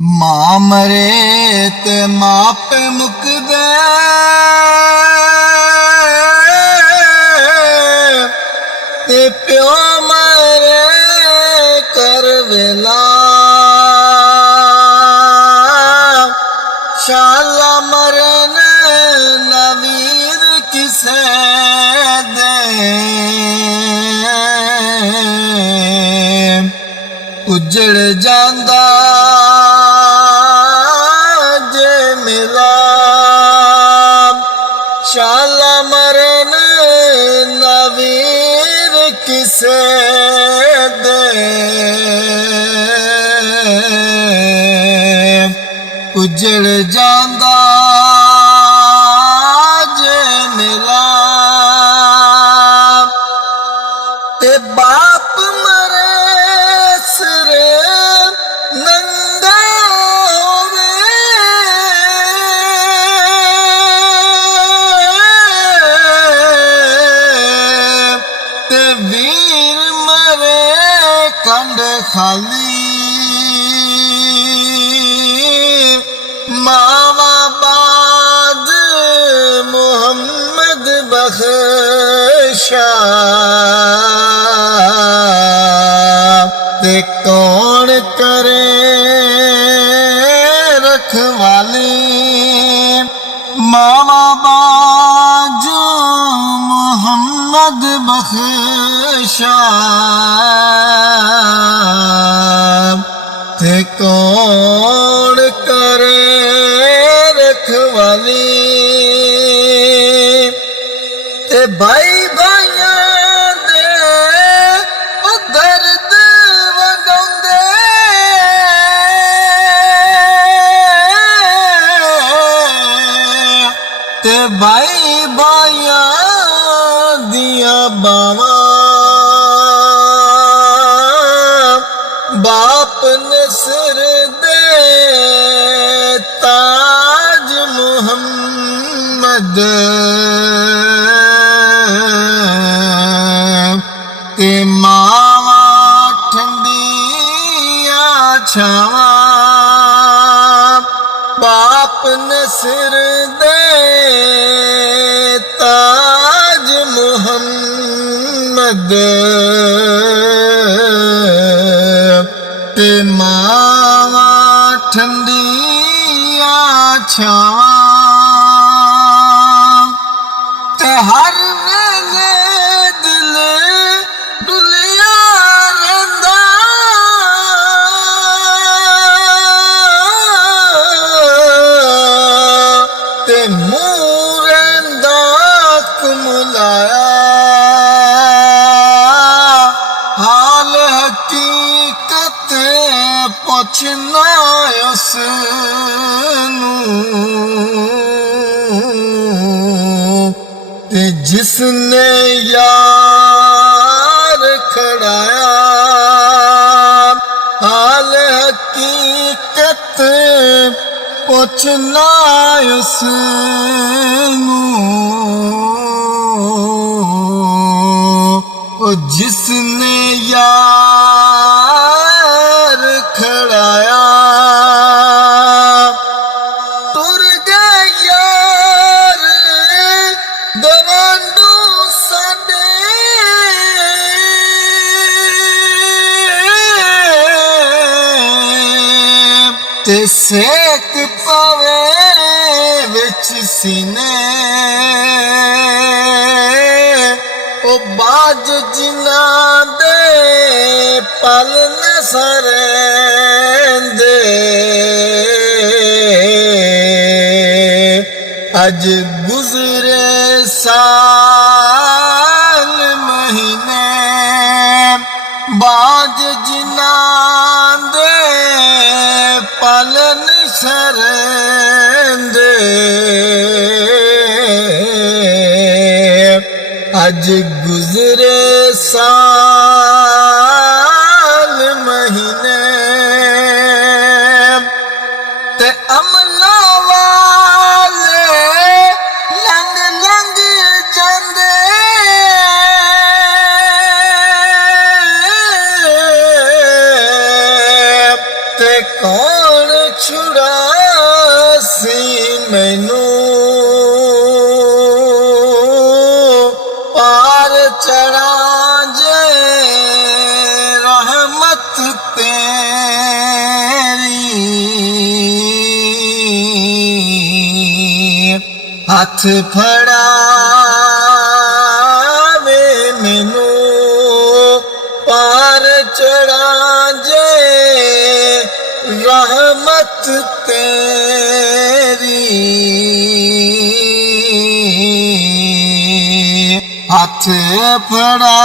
मां मरे ते मापे मुकदे ते प्यो मरे कर वेला शाला मरन नवीर किसे दे उजड़ जांदा जे मिला शाला मरन नवीर किसे दे उजड़ जांदा जे मिला ते बाप मरे सिरे नंगा होवे ते वीर मरे कंड खाली मावा बाद मोहम्मद बख्शा ते कौन करे रखवाली मावा बाज मोहम्मद बख्शा ते कौन करे रखवाली ते भाई भाइयां दे ओ दर्द वगाउंदे ते भाई भाइयां दिया बावां बाप ने सिर दे ताज मुहम्मद ते मावा ठंडिया छावा बाप ने सिर दे ताज मुहम्मद ते मावा ठंडिया छावा ते हर वेले दिल डुलिया रहिंदा ते मूंह रहिंदा कुमलाया हाल हकीकत पुछना उसनू ते जिसने यार खड़ाया हाल हकीकत पुछना उसनू ओ जिसने यार खड़ाया तुर गए यार गवांडू साडे ते सेक पवे विच सीने ओ बाज जिना दे पल न सरेंदे अज गुजरे साल महीने बाज जिना दे पल न सरेंदे अज गुजरे साल महीने ते अमला वाले लंग लंग जांदे ते कौन ਛੁੜਾਸੀ ਮੈਨੂੰ ਪਾਰ ਚੜ੍ਹਾਂ ਜੇ ਰਹਿਮਤ ਤੇਰੀ ਹੱਥ ਫੜਾਵੇ ਮੈਨੂੰ ਪਾਰ ਚੜ੍ਹਾਂ ਜੇ ਰਹਿਮਤ ਤੇਰੀ ਹੱਥ ਫੜਾ